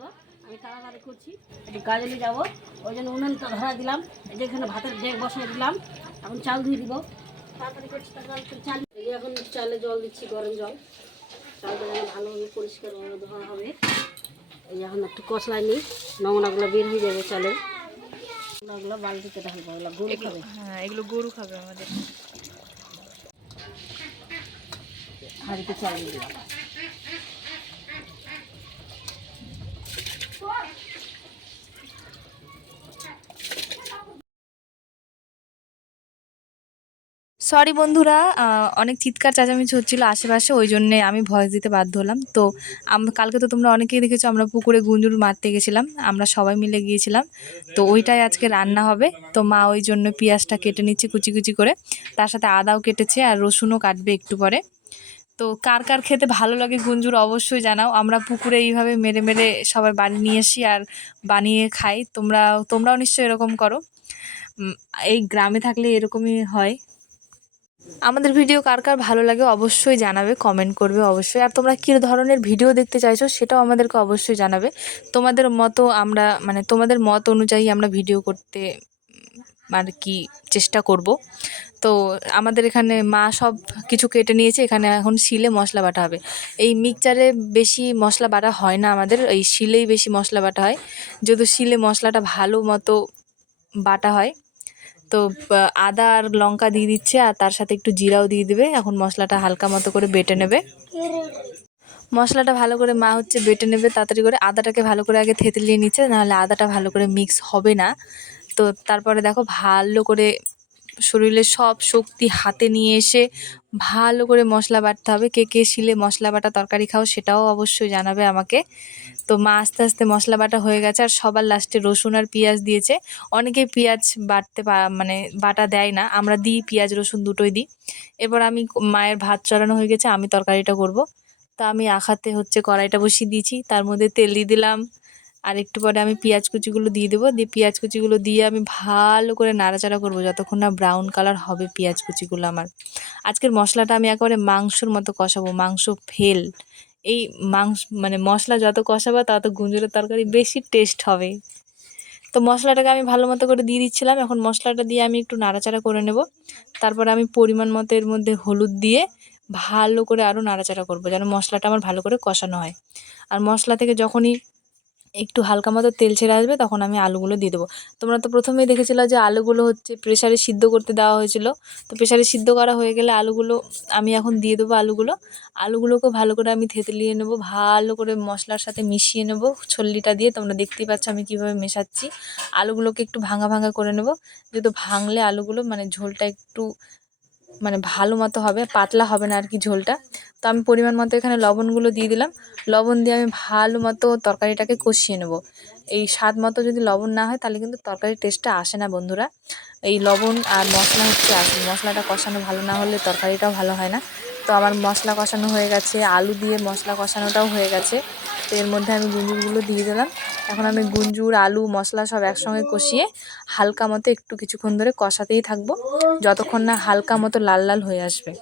চলো আমি তাড়াতাড়ি করছি, একটু কাজে নিয়ে যাবো, ওই জন্য উনুনটা ধরা দিলাম। এই যে এখানে ভাতের ডেক বসাই দিলাম, এখন চাল ধুয়ে দিব। তাড়াতাড়ি করছি, চাল এই যে এখন চালে জল দিচ্ছি, গরম জল। চালটা যেন ভালোভাবে পরিষ্কারভাবে ধোয়া হবে। এই যে এখন একটু কষলাই নিই, নোংরাগুলো বের হয়ে যাবে চালে। ওগুলো বালতিতে ঢালবো, ওগুলো গরু খাবে। হ্যাঁ, এগুলো গরু খাবে আমাদের। হাঁড়িতে চাল দিয়ে দিলাম। সরি বন্ধুরা, অনেক চিৎকার চেঁচামেচি হচ্ছিলো আশেপাশে, ওই জন্যে আমি ভয়েস দিতে বাধ্য হলাম। তো কালকে তো তোমরা অনেকেই দেখেছো আমরা পুকুরে গুঞ্জুর মারতে গেছিলাম, আমরা সবাই মিলে গিয়েছিলাম। তো ওইটাই আজকে রান্না হবে। তো মা ওই জন্য পেঁয়াজটা কেটে নিচ্ছে কুচি কুচি করে, তার সাথে আদাও কেটেছে আর রসুনও কাটবে একটু পরে। তো কার কার খেতে ভালো লাগে গুঞ্জুর অবশ্যই জানাও। আমরা পুকুরে এইভাবে মেরে মেরে সবাই বাড়ি নিয়ে আসি আর বানিয়ে খাই। তোমরাও নিশ্চয়ই এরকম করো। এই গ্রামে থাকলে এরকমই হয়। আমাদের ভিডিও কার কার ভালো লাগে অবশ্যই জানাবে, কমেন্ট করবে অবশ্যই। আর তোমরা কী ধরনের ভিডিও দেখতে চাইছো সেটাও আমাদেরকে অবশ্যই জানাবে। তোমাদের মতো আমরা তোমাদের মত অনুযায়ী আমরা ভিডিও করতে আর কি চেষ্টা করব। তো আমাদের এখানে মা সব কিছু কেটে নিয়েছে, এখানে এখন শিলে মশলা বাটা হবে। এই মিক্সচারে বেশি মশলা বাটা হয় না, আমাদের এই শিলেই বেশি মশলা বাটা হয়, যেহেতু শিলে মশলাটা ভালো মতো বাটা হয়। তো আদা আর লঙ্কা দিয়ে দিচ্ছে, আর তার সাথে একটু জিরাও দিয়ে দিবে। এখন মশলাটা হালকা মতো করে বেটে নেবে। মশলাটা ভালো করে মা বেটে নেবে তাড়াতাড়ি করে। আদাটাকে ভালো করে আগে থেতলিয়ে নিচ্ছে, নাহলে আদাটা ভালো করে মিক্স হবে না। তো তারপরে দেখো ভালো করে শরীরের সব শক্তি হাতে নিয়ে এসে ভালো করে মশলা বাটতে হবে। কে কে শিলে মশলা বাটা তরকারি খাও সেটাও অবশ্যই জানাবে আমাকে। তো মা আস্তে আস্তে মশলা বাটা হয়ে গেছে, আর সবার লাস্টে রসুন আর পেঁয়াজ দিয়েছে। অনেকেই পেঁয়াজ বাটা দেয় না, আমরা দিই, পেঁয়াজ রসুন দুটোই দিই। এরপর আমি মায়ের ভাত চড়ানো হয়ে গেছে, আমি তরকারিটা করব। তা আমি আখাতে কড়াইটা বসিয়ে দিয়েছি, তার মধ্যে তেল দিয়ে দিলাম। আর একটু পরে আমি পেঁয়াজ কুচিগুলো দিয়ে দেবো, দিয়ে পেঁয়াজ কুচিগুলো দিয়ে আমি ভালো করে নাড়াচাড়া করবো যতক্ষণ না ব্রাউন কালার হবে পেঁয়াজ কুচিগুলো আমার। আজকের মশলাটা আমি একেবারে মাংসর মতো কষাবো, মাংস ফেল। এই মশলা যত কষাবো তত গুঞ্জুরের তরকারি বেশি টেস্ট হবে। তো মশলাটাকে আমি ভালো মতো করে দিয়ে দিচ্ছিলাম। এখন মশলাটা দিয়ে আমি একটু নাড়াচাড়া করে নেব। তারপরে আমি পরিমাণ মতো এর মধ্যে হলুদ দিয়ে ভালো করে আরও নাড়াচাড়া করব, যেন মশলাটা আমার ভালো করে কষানো হয়। আর মশলা থেকে যখনই একটু হালকা মতো তেল ছেড়ে আসবে তখন আমি আলুগুলো দিয়ে দেবো। তোমরা তো প্রথমেই দেখেছিলো যে আলুগুলো প্রেসারে সিদ্ধ করতে দেওয়া হয়েছিল। তো প্রেসারে সিদ্ধ করা হয়ে গেলে আলুগুলো আমি এখন দিয়ে দেবো। আলুগুলোকে ভালো করে আমি থেতলিয়ে নেবো, ভালো করে মশলার সাথে মিশিয়ে নেবো ছল্লিটা দিয়ে। তোমরা দেখতেই পাচ্ছ আমি কীভাবে মেশাচ্ছি। আলুগুলোকে একটু ভাঙা ভাঙা করে নেব, যেহেতু ভাঙলে আলুগুলো ঝোলটা একটু ভালো মতো হবে, পাতলা হবে না আর কি ঝোলটা। তো আমি পরিমাণ মতো এখানে লবণগুলো দিয়ে দিলাম। লবণ দিয়ে আমি ভালো মতো তরকারিটাকে কষিয়ে নেব। এই স্বাদ মতো যদি লবণ না হয় তাহলে কিন্তু তরকারির টেস্টটা আসে না বন্ধুরা। এই লবণ আর মশলা আসল, মশলাটা কষানো ভালো না হলে তরকারিটাও ভালো হয় না। তো আমার মশলা কষানো হয়ে গেছে, আলু দিয়ে মশলা কষানোটাও হয়ে গেছে। তো এর মধ্যে আমি গুঞ্জুরগুলো দিয়ে দিলাম। এখন আমি গুঞ্জুর আলু মশলা সব একসঙ্গে কষিয়ে হালকা মতো একটু কিছুক্ষণ ধরে কষাতেই থাকবো, যতক্ষণ না হালকা মতো লাল লাল হয়ে আসবে।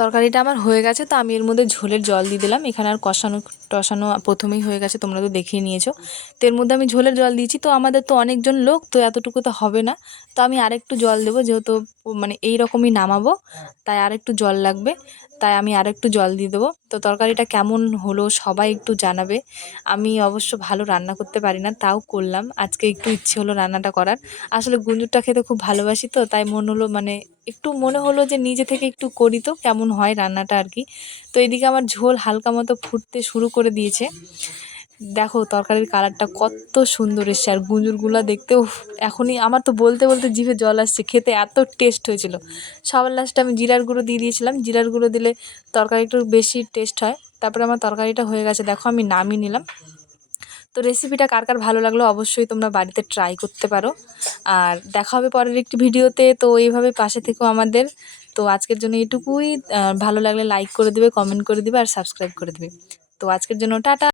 তরকারিটা আমার হয়ে গেছে, তো আমি এর মধ্যে ঝোলের জল দিয়ে দিলাম। এখানে আর টসানো প্রথমেই হয়ে গেছে, তোমরা তো দেখিয়ে নিয়েছো। তো এর মধ্যে আমি ঝোলের জল দিয়েছি। তো আমাদের তো অনেকজন লোক, তো এতটুকু তো হবে না। তো আমি আরেকটু জল দেবো, যেহেতু এই রকমই নামাবো, তাই আরেকটু জল লাগবে। তাই আমি আরেকটু জল দিয়ে দেবো। তো তরকারিটা কেমন হলো সবাই একটু জানাবে। আমি অবশ্য ভালো রান্না করতে পারি না, তাও করলাম আজকে, একটু ইচ্ছে হলো রান্নাটা করার। আসলে গুঞ্জুরটা খেতে খুব ভালোবাসি, তো তাই একটু মনে হলো যে নিজে থেকে একটু করি তো কেমন হয় রান্নাটা আর কি। তো এদিকে আমার ঝোল হালকা মতো ফুটতে শুরু করে দিয়েছে। দেখো তরকারির কালারটা কত সুন্দর এসছে, আর গুঞ্জুরগুলো দেখতেও এখনই আমার তো বলতে বলতে জিভে জল আসছে, খেতে এত টেস্ট হয়েছিল। সবার লাস্টে আমি জিরার গুঁড়ো দিয়ে দিয়েছিলাম, জিরার গুঁড়ো দিলে তরকারি একটু বেশি টেস্ট হয়। তারপরে আমার তরকারিটা হয়ে গেছে, দেখো আমি নামিয়ে নিলাম। তো রেসিপিটা কার কার ভালো লাগলো অবশ্যই তোমরা বাড়িতে ট্রাই করতে পারো। আর দেখা হবে পরের একটি ভিডিওতে। তো এইভাবে পাশে থেকো আমাদের। তো আজকের জন্য এটুকুই। ভালো লাগলে লাইক করে দেবে, কমেন্ট করে দেবে আর সাবস্ক্রাইব করে দেবে। তো আজকের জন্য টাটা।